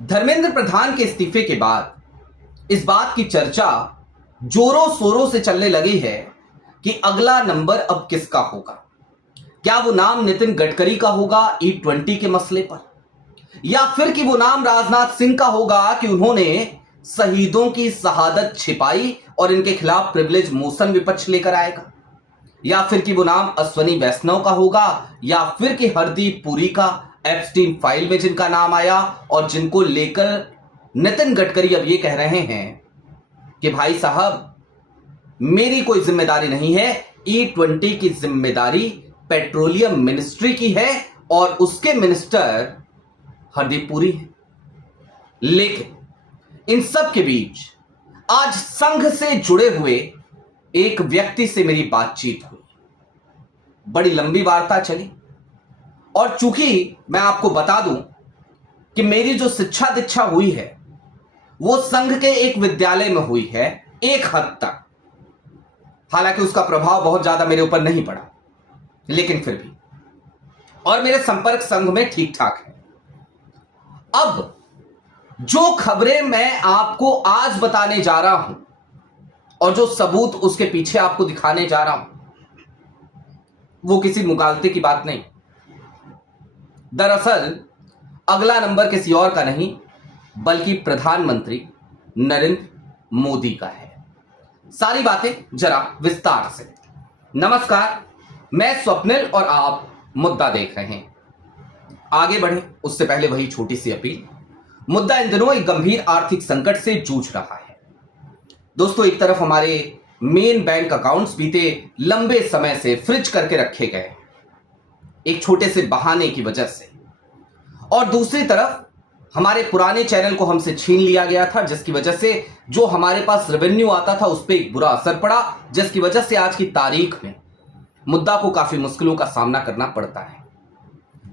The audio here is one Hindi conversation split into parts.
धर्मेंद्र प्रधान के इस्तीफे के बाद इस बात की चर्चा जोरों शोरों से चलने लगी है कि अगला नंबर अब किसका होगा। क्या वो नाम नितिन गडकरी का होगा E20 के मसले पर, या फिर कि वो नाम राजनाथ सिंह का होगा कि उन्होंने शहीदों की शहादत छिपाई और इनके खिलाफ प्रिविलेज मोशन विपक्ष लेकर आएगा, या फिर कि वो नाम अश्वनी वैष्णव का होगा, या फिर कि हरदीप पुरी का एप्स्टीन फाइल में जिनका नाम आया और जिनको लेकर नितिन गडकरी अब ये कह रहे हैं कि भाई साहब मेरी कोई जिम्मेदारी नहीं है, E20 की जिम्मेदारी पेट्रोलियम मिनिस्ट्री की है और उसके मिनिस्टर हरदीप पुरी है। लेकिन इन सब के बीच आज संघ से जुड़े हुए एक व्यक्ति से मेरी बातचीत हुई, बड़ी लंबी वार्ता चली और चूंकि मैं आपको बता दूं कि मेरी जो शिक्षा दीक्षा हुई है वो संघ के एक विद्यालय में हुई है एक हद तक, हालांकि उसका प्रभाव बहुत ज्यादा मेरे ऊपर नहीं पड़ा, लेकिन फिर भी, और मेरे संपर्क संघ में ठीक ठाक है। अब जो खबरें मैं आपको आज बताने जा रहा हूं और जो सबूत उसके पीछे आपको दिखाने जा रहा हूं वो किसी मुगालते की बात नहीं। दरअसल अगला नंबर किसी और का नहीं बल्कि प्रधानमंत्री नरेंद्र मोदी का है। सारी बातें जरा विस्तार से। नमस्कार, मैं स्वप्निल और आप मुद्दा देख रहे हैं। आगे बढ़े उससे पहले वही छोटी सी अपील। मुद्दा इन दिनों एक गंभीर आर्थिक संकट से जूझ रहा है। दोस्तों, एक तरफ हमारे मेन बैंक अकाउंट्स बीते लंबे समय से फ्रिज करके रखे गए एक छोटे से बहाने की वजह से, और दूसरी तरफ हमारे पुराने चैनल को हमसे छीन लिया गया था, जिसकी वजह से जो हमारे पास रेवेन्यू आता था उस पर एक बुरा असर पड़ा, जिसकी वजह से आज की तारीख में मुद्दा को काफी मुश्किलों का सामना करना पड़ता है।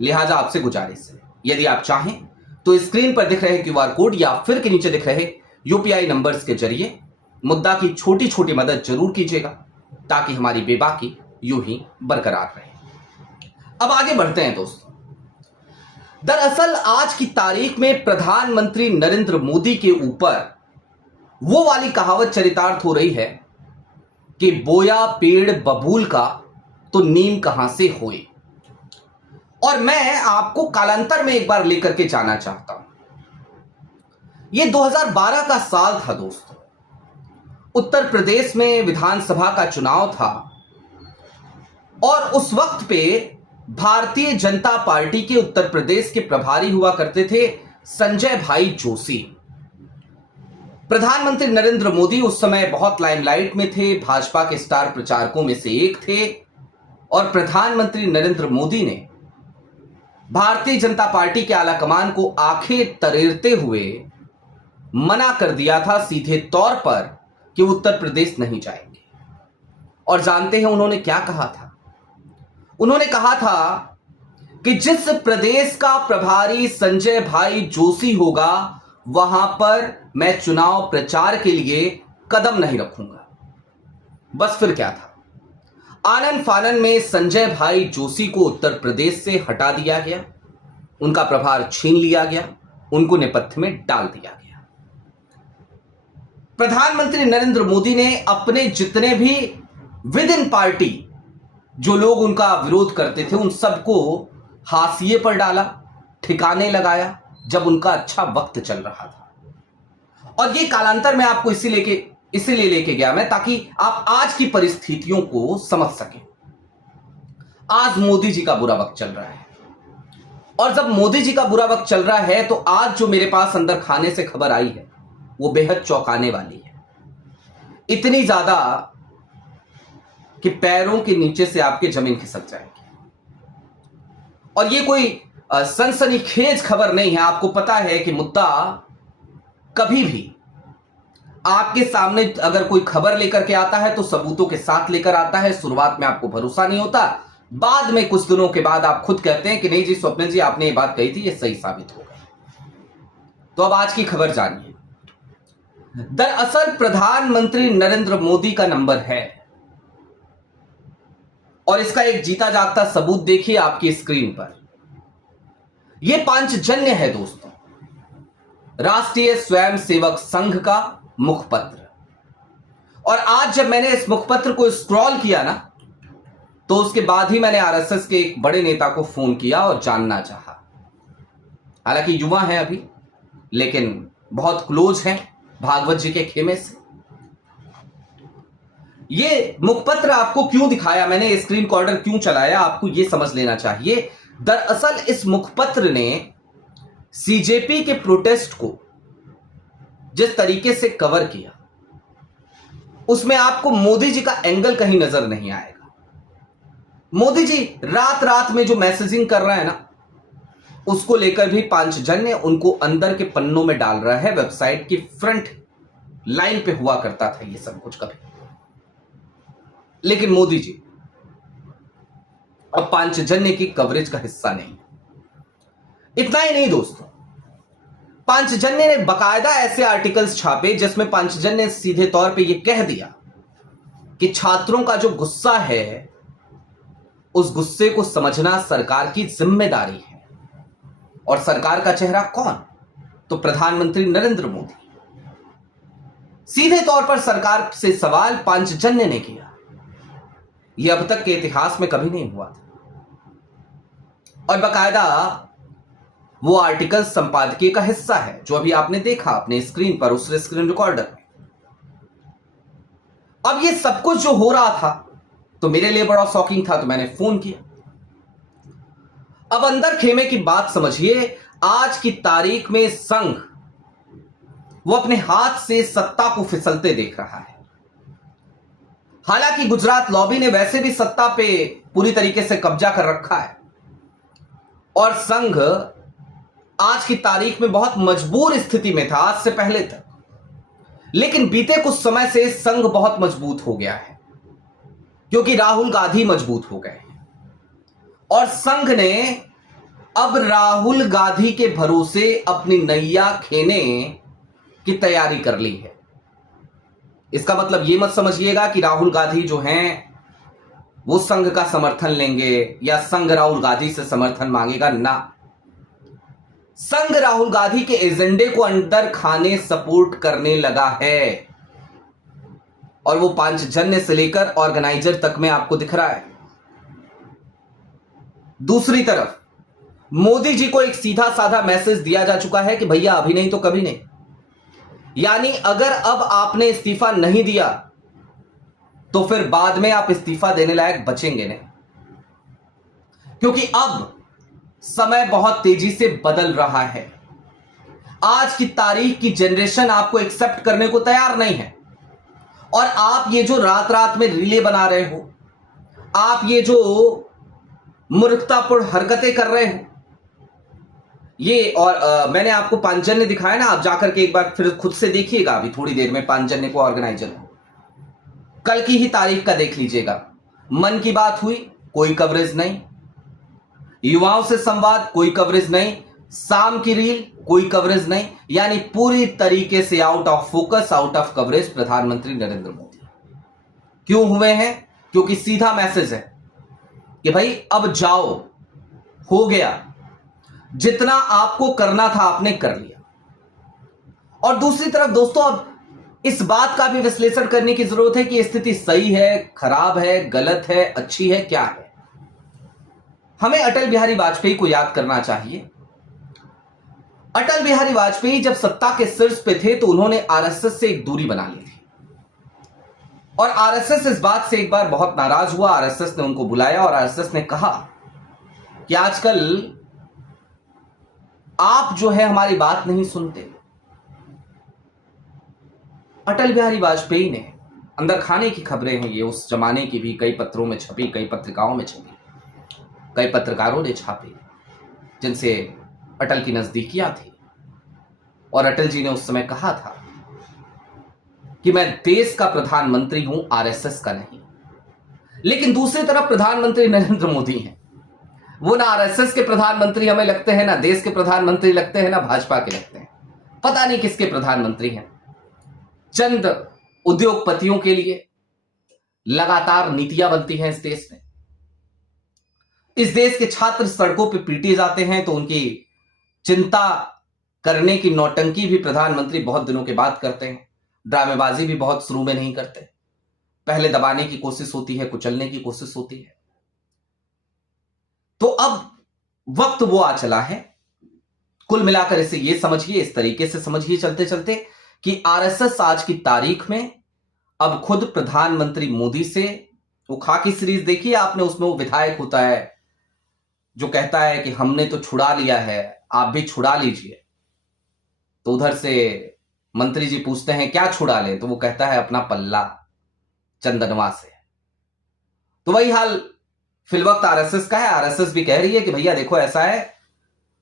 लिहाजा आपसे गुजारिश है, यदि आप चाहें तो स्क्रीन पर दिख रहे QR कोड या फिर के नीचे दिख रहे UPI नंबर्स के जरिए मुद्दा की छोटी छोटी मदद जरूर कीजिएगा ताकि हमारी बेबाकी यूं ही बरकरार रहे। अब आगे बढ़ते हैं दोस्तों। दरअसल आज की तारीख में प्रधानमंत्री नरेंद्र मोदी के ऊपर वो वाली कहावत चरितार्थ हो रही है कि बोया पेड़ बबूल का तो नीम कहां से होए। और मैं आपको कालांतर में एक बार लेकर के जाना चाहता हूं। यह 2012 का साल था दोस्तों। उत्तर प्रदेश में विधानसभा का चुनाव था और उस वक्त पे भारतीय जनता पार्टी के उत्तर प्रदेश के प्रभारी हुआ करते थे संजय भाई जोशी। प्रधानमंत्री नरेंद्र मोदी उस समय बहुत लाइमलाइट में थे, भाजपा के स्टार प्रचारकों में से एक थे, और प्रधानमंत्री नरेंद्र मोदी ने भारतीय जनता पार्टी के आलाकमान को आंखें तरेरते हुए मना कर दिया था सीधे तौर पर कि उत्तर प्रदेश नहीं जाएंगे। और जानते हैं उन्होंने क्या कहा था? उन्होंने कहा था कि जिस प्रदेश का प्रभारी संजय भाई जोशी होगा वहां पर मैं चुनाव प्रचार के लिए कदम नहीं रखूंगा। बस फिर क्या था, आनन फानन में संजय भाई जोशी को उत्तर प्रदेश से हटा दिया गया, उनका प्रभार छीन लिया गया, उनको नेपथ्य में डाल दिया गया। प्रधानमंत्री नरेंद्र मोदी ने अपने जितने भी विद इन पार्टी जो लोग उनका विरोध करते थे उन सबको हाशिए पर डाला, ठिकाने लगाया जब उनका अच्छा वक्त चल रहा था। और ये कालांतर में आपको इसीलिए लेके गया मैं ताकि आप आज की परिस्थितियों को समझ सकें। आज मोदी जी का बुरा वक्त चल रहा है, और जब मोदी जी का बुरा वक्त चल रहा है तो आज जो मेरे पास अंदर खाने से खबर आई है वो बेहद चौंकाने वाली है। इतनी ज्यादा कि पैरों के नीचे से आपके जमीन खिसक जाएगी। और ये कोई सनसनीखेज खबर नहीं है। आपको पता है कि मुद्दा कभी भी आपके सामने अगर कोई खबर लेकर के आता है तो सबूतों के साथ लेकर आता है। शुरुआत में आपको भरोसा नहीं होता, बाद में कुछ दिनों के बाद आप खुद कहते हैं कि नहीं जी स्वप्निल जी आपने ये बात कही थी, ये सही साबित हो गई। तो अब आज की खबर जानिए। दरअसल प्रधानमंत्री नरेंद्र मोदी का नंबर है और इसका एक जीता जागता सबूत देखिए आपकी स्क्रीन पर। यह पांचजन्य है दोस्तों। राष्ट्रीय स्वयंसेवक संघ का मुखपत्र। और आज जब मैंने इस मुखपत्र को स्क्रॉल किया ना, तो उसके बाद ही मैंने आरएसएस के एक बड़े नेता को फोन किया और जानना चाहा। हालांकि युवा है अभी, लेकिन बहुत क्लोज हैं भागवत जी के खेमे से। ये मुखपत्र आपको क्यों दिखाया मैंने, स्क्रीन रिकॉर्डर क्यों चलाया, आपको यह समझ लेना चाहिए। दरअसल इस मुखपत्र ने सीजेपी के प्रोटेस्ट को जिस तरीके से कवर किया, उसमें आपको मोदी जी का एंगल कहीं नजर नहीं आएगा। मोदी जी रात रात में जो मैसेजिंग कर रहे हैं ना, उसको लेकर भी पांचजन्य उनको अंदर के पन्नों में डाल रहा है। वेबसाइट की फ्रंट लाइन पे हुआ करता था ये सब कुछ कभी, लेकिन मोदी जी अब पांचजन्य की कवरेज का हिस्सा नहीं। इतना ही नहीं दोस्तों, पांचजन्य ने बकायदा ऐसे आर्टिकल्स छापे जिसमें पांचजन्य ने सीधे तौर पे यह कह दिया कि छात्रों का जो गुस्सा है, उस गुस्से को समझना सरकार की जिम्मेदारी है। और सरकार का चेहरा कौन? तो प्रधानमंत्री नरेंद्र मोदी। सीधे तौर पर सरकार से सवाल पांचजन्य ने किया। यह अब तक के इतिहास में कभी नहीं हुआ था। और बकायदा वो आर्टिकल संपादकीय का हिस्सा है, जो अभी आपने देखा अपने स्क्रीन पर, उस स्क्रीन रिकॉर्डर में। अब ये सब कुछ जो हो रहा था तो मेरे लिए बड़ा शॉकिंग था, तो मैंने फोन किया। अब अंदर खेमे की बात समझिए। आज की तारीख में संघ वो अपने हाथ से सत्ता को फिसलते देख रहा है। हालांकि गुजरात लॉबी ने वैसे भी सत्ता पे पूरी तरीके से कब्जा कर रखा है, और संघ आज की तारीख में बहुत मजबूर स्थिति में था आज से पहले तक। लेकिन बीते कुछ समय से संघ बहुत मजबूत हो गया है, क्योंकि राहुल गांधी मजबूत हो गए हैं। और संघ ने अब राहुल गांधी के भरोसे अपनी नैया खेने की तैयारी कर ली है। इसका मतलब यह मत समझिएगा कि राहुल गांधी जो हैं वो संघ का समर्थन लेंगे या संघ राहुल गांधी से समर्थन मांगेगा, ना। संघ राहुल गांधी के एजेंडे को अंदर खाने सपोर्ट करने लगा है, और वो पांचजन्य से लेकर ऑर्गेनाइजर तक में आपको दिख रहा है। दूसरी तरफ मोदी जी को एक सीधा साधा मैसेज दिया जा चुका है कि भैया अभी नहीं तो कभी नहीं। यानी अगर अब आपने इस्तीफा नहीं दिया तो फिर बाद में आप इस्तीफा देने लायक बचेंगे नहीं, क्योंकि अब समय बहुत तेजी से बदल रहा है। आज की तारीख की जनरेशन आपको एक्सेप्ट करने को तैयार नहीं है। और आप ये जो रात रात में रीले बना रहे हो, आप ये जो मूर्खतापूर्ण हरकतें कर रहे हो, ये और मैंने आपको पांचजन्य दिखाया ना, आप जाकर के एक बार फिर खुद से देखिएगा अभी थोड़ी देर में पांचजन्य को, ऑर्गेनाइजर को। कल की ही तारीख का देख लीजिएगा। मन की बात हुई, कोई कवरेज नहीं। युवाओं से संवाद, कोई कवरेज नहीं। शाम की रील, कोई कवरेज नहीं। यानी पूरी तरीके से out of focus, out of coverage प्रधानमंत्री नरेंद्र मोदी। क्यों हुए हैं? क्योंकि सीधा मैसेज है कि भाई अब जाओ, हो गया, जितना आपको करना था आपने कर लिया। और दूसरी तरफ दोस्तों, अब इस बात का भी विश्लेषण करने की जरूरत है कि स्थिति सही है, खराब है, गलत है, अच्छी है, क्या है। हमें अटल बिहारी वाजपेयी को याद करना चाहिए। अटल बिहारी वाजपेयी जब सत्ता के शीर्ष पे थे तो उन्होंने आरएसएस से एक दूरी बना ली थी, और आरएसएस इस बात से एक बार बहुत नाराज हुआ। आरएसएस ने उनको बुलाया और आरएसएस ने कहा कि आजकल आप जो है हमारी बात नहीं सुनते। अटल बिहारी वाजपेयी ने, अंदर खाने की खबरें हैं ये, उस जमाने की भी कई पत्रों में छपी, कई पत्रिकाओं में छपी, कई पत्रकारों ने छापी जिनसे अटल की नजदीकियां थी। और अटल जी ने उस समय कहा था कि मैं देश का प्रधानमंत्री हूं, आरएसएस का नहीं। लेकिन दूसरी तरफ प्रधानमंत्री नरेंद्र मोदी हैं। वो ना आरएसएस के प्रधानमंत्री हमें लगते हैं, ना देश के प्रधानमंत्री लगते हैं, ना भाजपा के लगते हैं। पता नहीं किसके प्रधानमंत्री हैं। चंद उद्योगपतियों के लिए लगातार नीतियां बनती हैं इस देश में। इस देश के छात्र सड़कों पर पीटे जाते हैं तो उनकी चिंता करने की नौटंकी भी प्रधानमंत्री बहुत दिनों के बाद करते हैं। ड्रामेबाजी भी बहुत शुरू में नहीं करते, पहले दबाने की कोशिश होती है, कुचलने की कोशिश होती है। तो अब वक्त वो आ चला है, कुल मिलाकर इसे ये समझिए, इस तरीके से समझिए चलते चलते, कि आरएसएस आज की तारीख में अब खुद प्रधानमंत्री मोदी से, वो खाकी सीरीज देखिए आपने, उसमें वो विधायक होता है जो कहता है कि हमने तो छुड़ा लिया है, आप भी छुड़ा लीजिए। तो उधर से मंत्री जी पूछते हैं क्या छुड़ा ले, तो वो कहता है अपना पल्ला चंदनवा से। तो वही हाल फिलवक्त आरएसएस का है। आरएसएस भी कह रही है कि भैया देखो ऐसा है,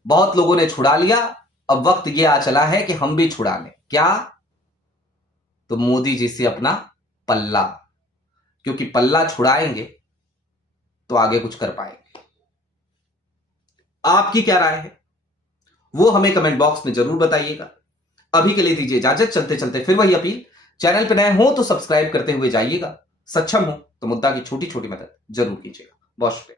बहुत लोगों ने छुड़ा लिया, अब वक्त ये आ चला है कि हम भी छुड़ा लें। क्या? तो मोदी जी से अपना पल्ला, क्योंकि पल्ला छुड़ाएंगे तो आगे कुछ कर पाएंगे। आपकी क्या राय है वो हमें कमेंट बॉक्स में जरूर बताइएगा। अभी के लिए दीजिए इजाजत, चलते चलते फिर वही अपील, चैनल पर नए हो तो सब्सक्राइब करते हुए जाइएगा, सक्षम हो तो मुद्दा की छोटी छोटी मदद जरूर कीजिएगा। बहुत शुक्रिया।